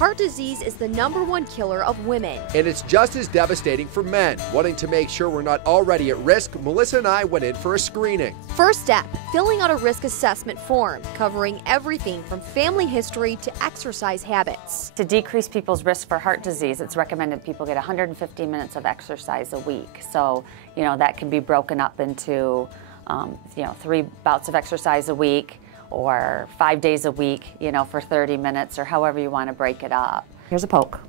Heart disease is the #1 killer of women. And it's just as devastating for men. Wanting to make sure we're not already at risk, Melissa and I went in for a screening. First step, filling out a risk assessment form, covering everything from family history to exercise habits. To decrease people's risk for heart disease, it's recommended people get 150 minutes of exercise a week. So, that can be broken up into, 3 bouts of exercise a week, or 5 days a week, for 30 minutes, or however you want to break it up. Here's a poke.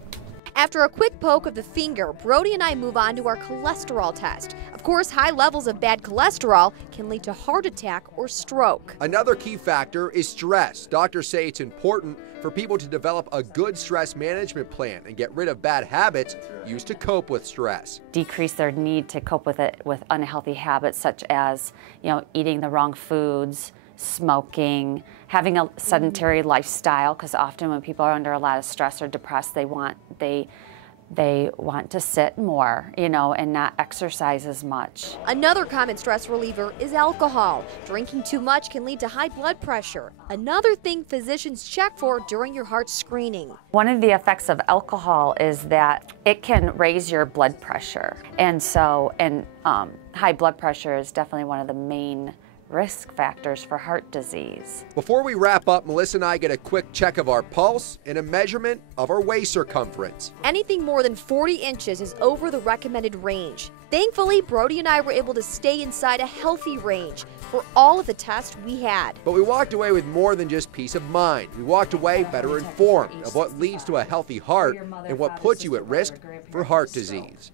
After a quick poke of the finger, Brody and I move on to our cholesterol test. Of course, high levels of bad cholesterol can lead to heart attack or stroke. Another key factor is stress. Doctors say it's important for people to develop a good stress management plan and get rid of bad habits used to cope with stress. Decrease their need to cope with it with unhealthy habits such as, eating the wrong foods, smoking, having a sedentary lifestyle, because often when people are under a lot of stress or depressed, they want to sit more, and not exercise as much. Another common stress reliever is alcohol. Drinking too much can lead to high blood pressure. Another thing physicians check for during your heart screening. One of the effects of alcohol is that it can raise your blood pressure. And high blood pressure is definitely one of the main risk factors for heart disease. Before we wrap up, Melissa and I get a quick check of our pulse and a measurement of our waist circumference. Anything more than 40 inches is over the recommended range. Thankfully, Brody and I were able to stay inside a healthy range for all of the tests we had. But we walked away with more than just peace of mind. We walked away better informed of what leads to a healthy heart and what puts you at risk for heart disease.